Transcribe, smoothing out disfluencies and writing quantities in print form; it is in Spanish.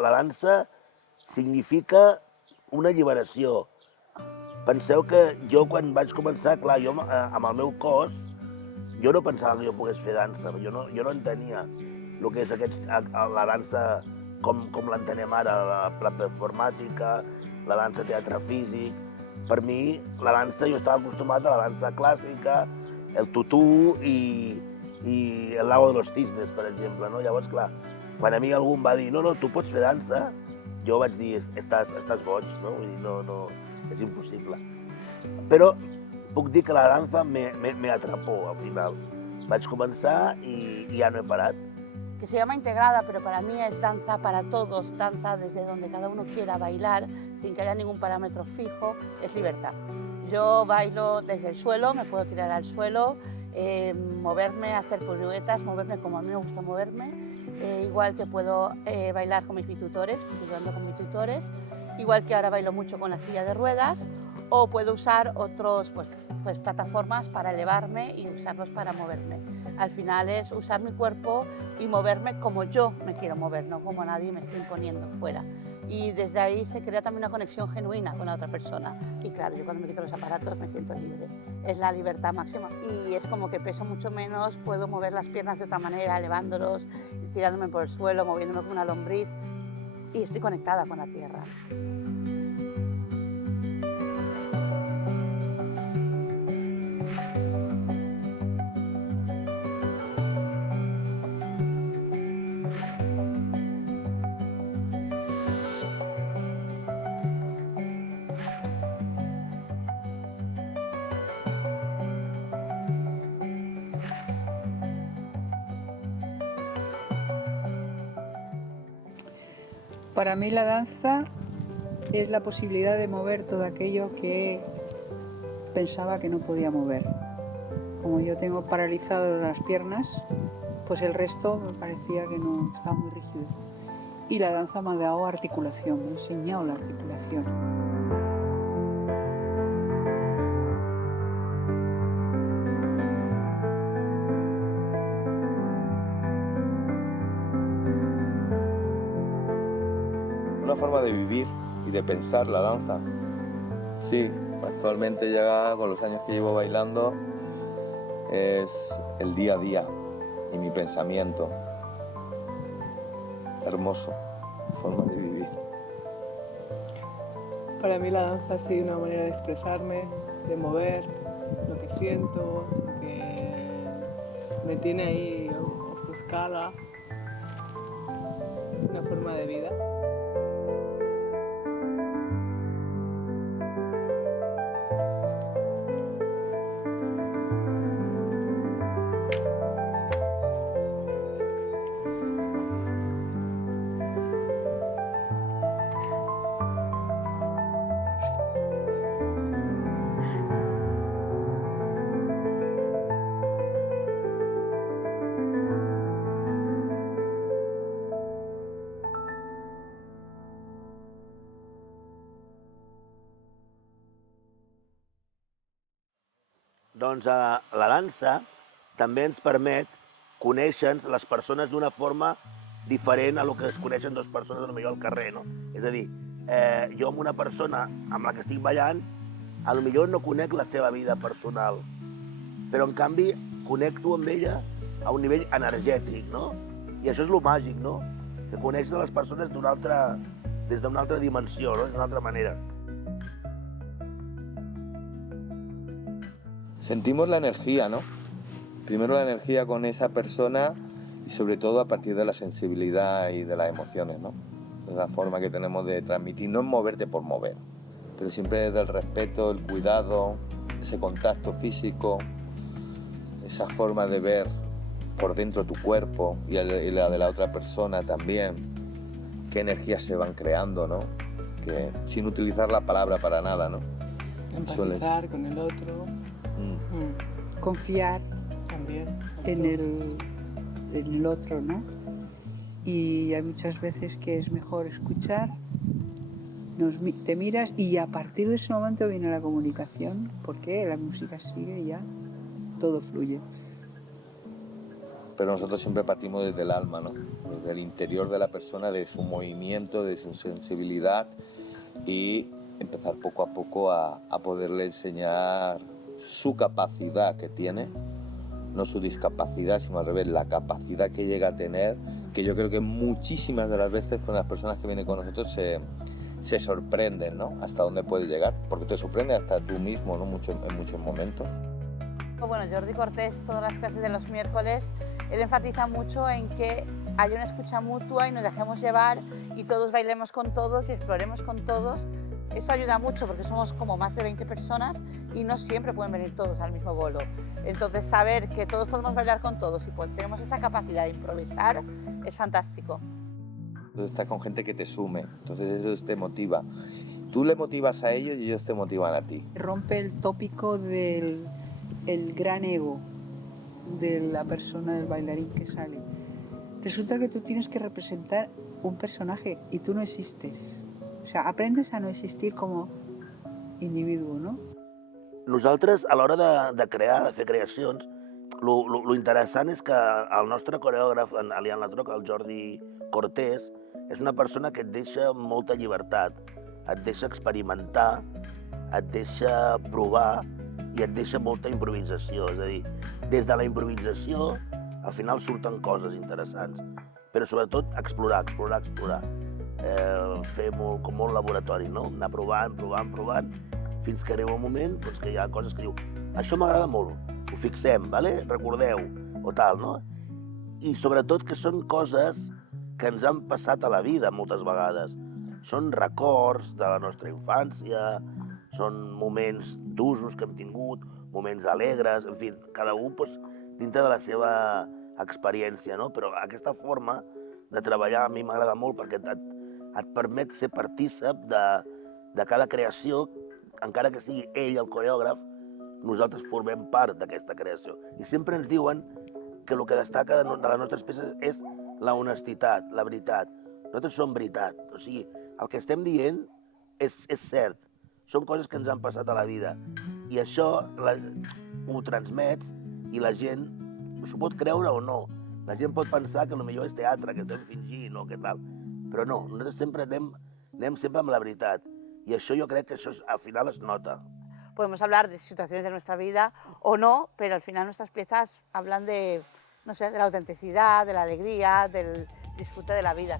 la dansa significa una alliberació. Penseu que jo quan vaig començar, clar, jo amb el meu cos, jo no pensava que jo pogués fer dansa, jo no entenia el que és la dansa com l'entenem ara, la performàtica, la dansa teatre físic. Per mi, la dansa, jo estava acostumat a la dansa clàssica, el tutú i el lago de los cisnes, per exemple, no? Llavors, clar, quan a mi algú em va dir no, tu pots fer dansa, jo vaig dir, estàs boig, no? Vull dir, no, és impossible. Però puc dir que la danza me atrapó al final. Vaig començar y ya no he parat. Que se llama integrada, pero para mí es danza para todos, danza desde donde cada uno quiera bailar, sin que haya ningún parámetro fijo, es libertad. Yo bailo desde el suelo, me puedo tirar al suelo, moverme, hacer piruetas, moverme como a mí me gusta moverme, igual que puedo bailar con mis bitutores, ayudando con mis tutores, igual que ahora bailo mucho con la silla de ruedas, o puedo usar otros pues plataformas para elevarme y usarlos para moverme. Al final es usar mi cuerpo y moverme como yo me quiero mover, no como nadie me está imponiendo fuera. Y desde ahí se crea también una conexión genuina con la otra persona. Y claro, yo cuando me quito los aparatos me siento libre. Es la libertad máxima. Y es como que peso mucho menos, puedo mover las piernas de otra manera, elevándolos, tirándome por el suelo, moviéndome como una lombriz. Y estoy conectada con la tierra. Para mí la danza es la posibilidad de mover todo aquello que pensaba que no podía mover. Como yo tengo paralizado las piernas, pues el resto me parecía que no, estaba muy rígido. Y la danza me ha dado articulación, me ha enseñado la articulación. Una forma de vivir y de pensar la danza. Sí, actualmente ya con los años que llevo bailando es el día a día y mi pensamiento. Hermoso, forma de vivir. Para mí la danza ha sido una manera de expresarme, de mover lo que siento, lo que me tiene ahí ofuscada. Una forma de vida. Doncs la dansa també ens permet conèixer les persones d'una forma diferent a lo que es coneixen dues persones potser al carrer, no? És a dir, jo amb una persona amb la que estic ballant, potser no conec la seva vida personal, però en canvi connecto amb ella a un nivell energètic, no? I això és lo màgic, no? Que coneixes les persones des d'una altra dimensió, no? D'una altra manera. Sentimos la energía, ¿no? Primero la energía con esa persona y sobre todo a partir de la sensibilidad y de las emociones, ¿no? Es la forma que tenemos de transmitir, no es moverte por mover, pero siempre desde el respeto, el cuidado, ese contacto físico, esa forma de ver por dentro tu cuerpo y la de la otra persona también, qué energías se van creando, ¿no? Que sin utilizar la palabra para nada, ¿no? Empatizar con el otro. Confiar También. en el otro, ¿no? Y hay muchas veces que es mejor escuchar, te miras y a partir de ese momento viene la comunicación, porque la música sigue y ya todo fluye. pero nosotros siempre partimos desde el alma, ¿no? Desde el interior de la persona, de su movimiento, de su sensibilidad, y empezar poco a poco a poderle enseñar su capacidad que tiene, no su discapacidad, sino al revés, la capacidad que llega a tener, que yo creo que muchísimas de las veces con las personas que vienen con nosotros se sorprenden, ¿no? Hasta dónde puede llegar, porque te sorprende hasta tú mismo, ¿no? En muchos momentos. Bueno, Jordi Cortés, todas las clases de los miércoles, él enfatiza mucho en que haya una escucha mutua y nos dejemos llevar y todos bailemos con todos y exploremos con todos. Eso ayuda mucho porque somos como más de 20 personas y no siempre pueden venir todos al mismo bolo. Entonces, saber que todos podemos bailar con todos y tenemos esa capacidad de improvisar es fantástico. Entonces estás con gente que te sume, entonces eso te motiva. Tú le motivas a ellos y ellos te motivan a ti. Rompe el tópico del el gran ego de la persona, del bailarín que sale. Resulta que tú tienes que representar un personaje y tú no existes. O sea, aprendes a no existir como individuo, no? Nosaltres, a l'hora de crear, de fer creacions, lo interessant és que el nostre coreògraf, en Alian Latroc, el Jordi Cortés, és una persona que et deixa molta llibertat, et deixa experimentar, et deixa provar i et deixa molta improvisació. És a dir, des de la improvisació al final surten coses interessants, però sobretot explorar. Fer com molt laboratori, no? Anar provant, fins que arriba un moment doncs, que hi ha coses que diu això m'agrada molt, ho fixem, vale? Recordeu, o tal, no? I sobretot que són coses que ens han passat a la vida moltes vegades. Són records de la nostra infància, són moments d'usos que hem tingut, moments alegres, en fi, cada un doncs, dintre de la seva experiència, no? Però aquesta forma de treballar a mi m'agrada molt perquè et permet ser partícip de cada creació, encara que sigui ell el coreògraf, nosaltres formem part d'aquesta creació. I sempre ens diuen que el que destaca de les nostres peces és la honestitat, la veritat. Nosaltres som veritat, o sigui, el que estem dient és cert. Són coses que ens han passat a la vida. I això ho transmets i la gent s'ho pot creure o no. La gent pot pensar que potser és teatre, que estem fingint o què tal. Però no, nosaltres sempre anem sempre amb la veritat. Y eso yo creo que eso al final es nota. Podemos hablar de situaciones de nuestra vida o no, pero al final nuestras piezas hablan de, no sé, de la autenticidad, de la alegría, del disfrute de la vida.